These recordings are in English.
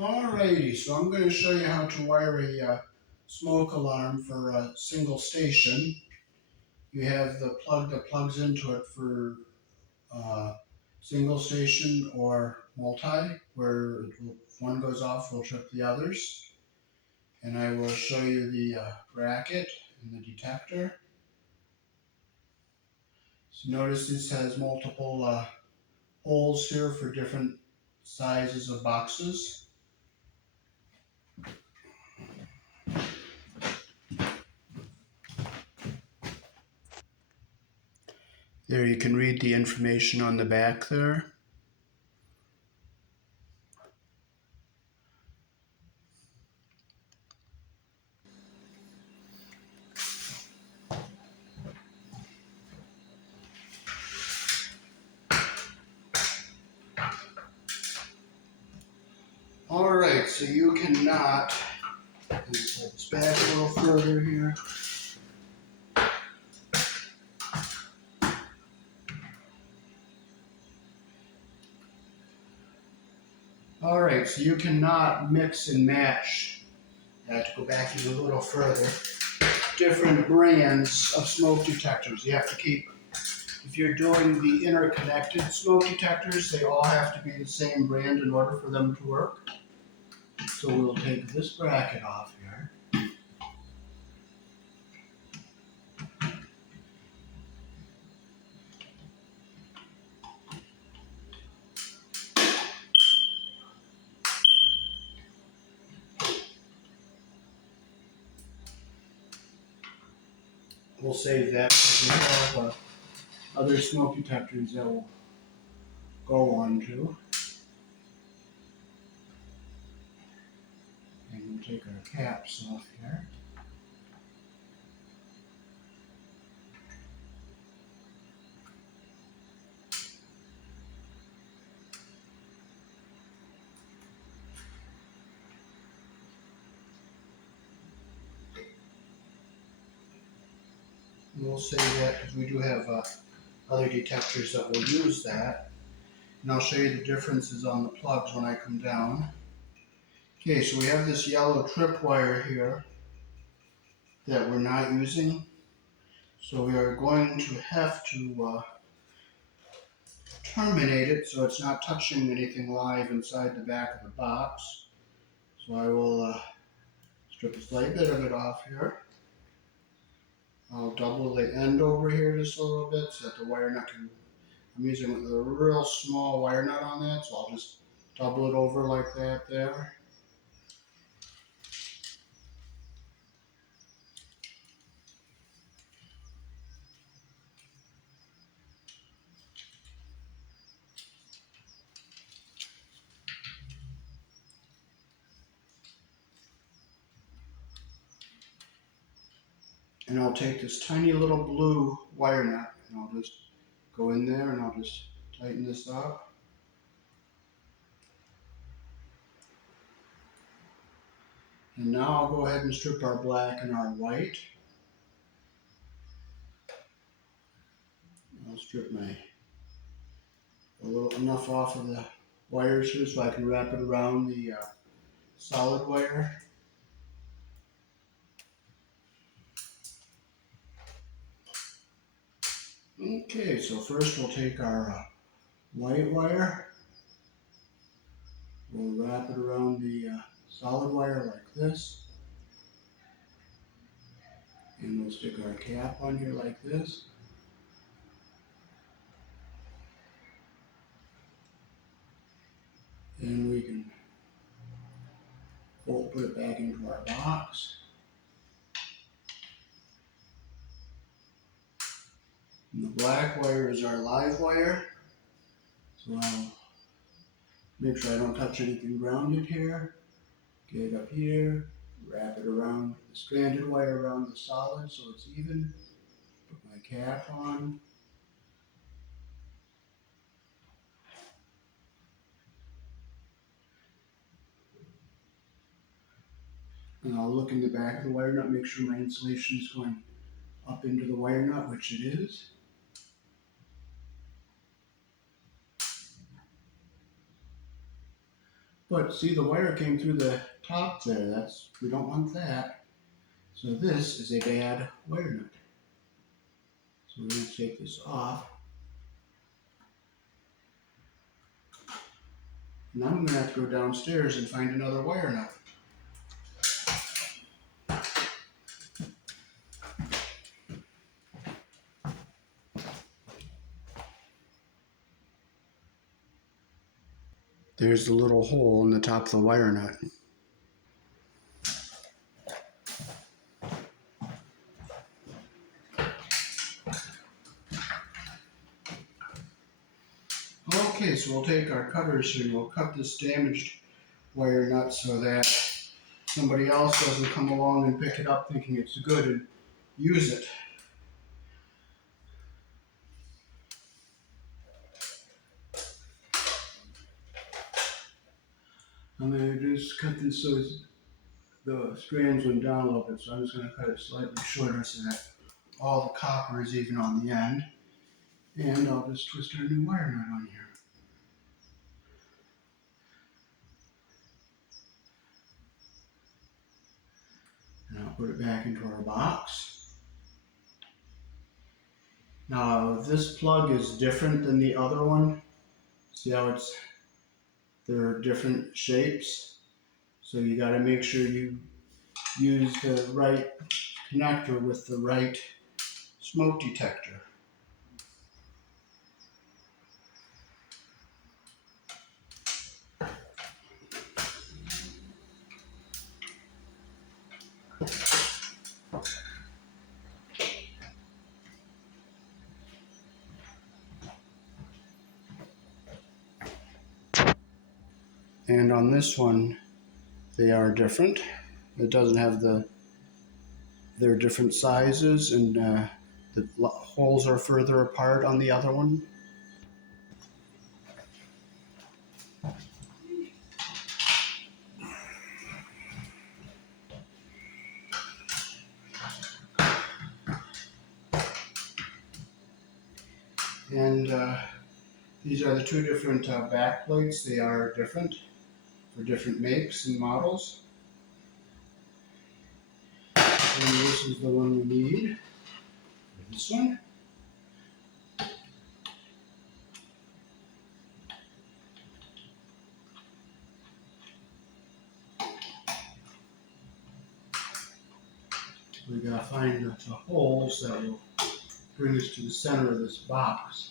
Alrighty, so I'm going to show you how to wire a smoke alarm for a single station. You have the plug that plugs into it for single station or multi, where if one goes off, will trip the others. And I will show you the bracket and the detector. So notice this has multiple holes here for different sizes of boxes. There you can read the information on the back there. Alright, so you cannot, let's back a little further here. Alright, so you cannot mix and match, I have to go back even a little further, different brands of smoke detectors. You have to keep, if you're doing the interconnected smoke detectors, they all have to be the same brand in order for them to work. So we'll take this bracket off here. We'll save that because we have other smoke detectors that will go on to. And we'll take our caps off here. And we'll save that because we do have other detectors that will use that. And I'll show you the differences on the plugs when I come down. Okay, so we have this yellow tripwire here that we're not using. So we are going to have to terminate it so it's not touching anything live inside the back of the box. So I will strip a slight bit of it off here. I'll double the end over here just a little bit so that the wire nut can, I'm using a real small wire nut on that, so I'll just double it over like that there. And I'll take this tiny little blue wire nut and I'll just go in there and I'll just tighten this up. And now I'll go ahead and strip our black and our white. I'll strip enough off of the wires here so I can wrap it around the solid wire. Okay, so first we'll take our white wire. We'll wrap it around the solid wire like this. And we'll stick our cap on here like this. And we can put it back into our box. And the black wire is our live wire. So I'll make sure I don't touch anything grounded here. Get it up here, wrap it around the stranded wire around the solid so it's even. Put my cap on. And I'll look in the back of the wire nut, make sure my insulation is going up into the wire nut, which it is. But see, the wire came through the top there. We don't want that. So this is a bad wire nut. So we're going to take this off. Now I'm going to have to go downstairs and find another wire nut. There's the little hole in the top of the wire nut. Okay, so we'll take our cutters here and we'll cut this damaged wire nut so that somebody else doesn't come along and pick it up thinking it's good and use it. I'm going to just cut this so the strands went down a little bit, so I'm just going to cut it slightly shorter so that all the copper is even on the end. And I'll just twist our new wire nut on here. And I'll put it back into our box. Now this plug is different than the other one. See how they're different shapes? So you got to make sure you use the right connector with the right smoke detector. And on this one, they are different. It doesn't have they're different sizes, and the holes are further apart on the other one. And these are the two different back plates. They are different for different makes and models. And this is the one we need. This one. We gotta find the holes that will bring us to the center of this box.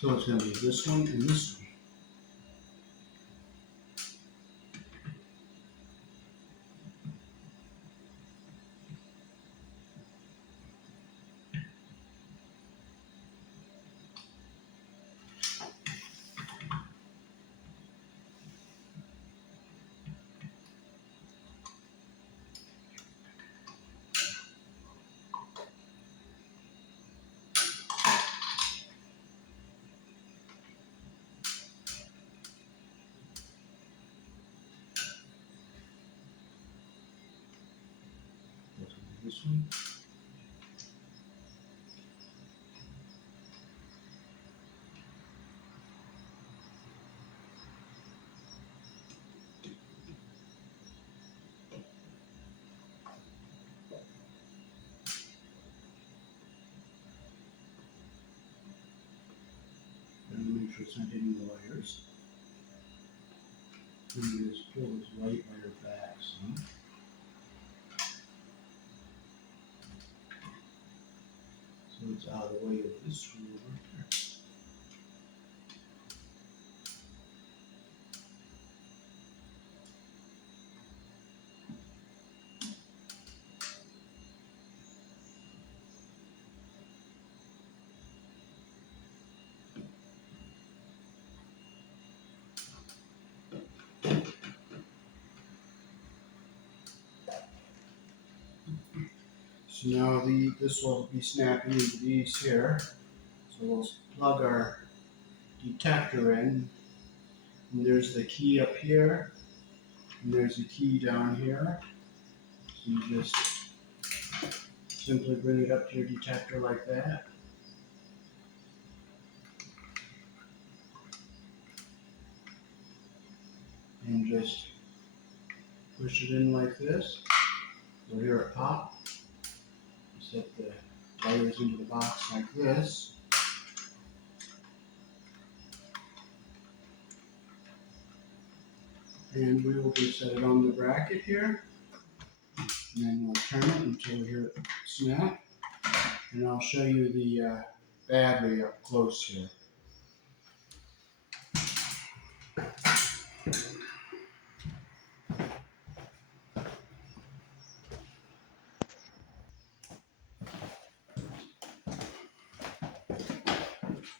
So it's going to be this one and this one. This one. And make sure it's not hitting the wires. And you just pull this white wire back some. So it's out of the way of this screw over here. So now this will be snapping into these here. So we'll plug our detector in. And there's the key up here. And there's the key down here. So you just simply bring it up to your detector like that. And just push it in like this. You'll hear it pop. Set the wires into the box like this. And we will just set it on the bracket here. And then we'll turn it until we hear it snap. And I'll show you the battery up close here.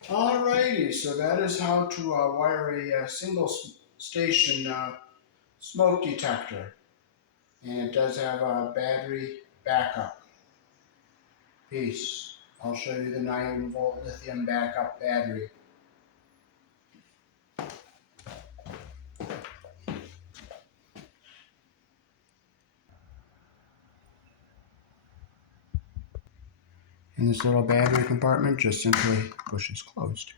Alrighty, so that is how to wire a single station smoke detector. And it does have a battery backup. Peace. I'll show you the 9-volt lithium backup battery. And this little battery compartment just simply pushes closed.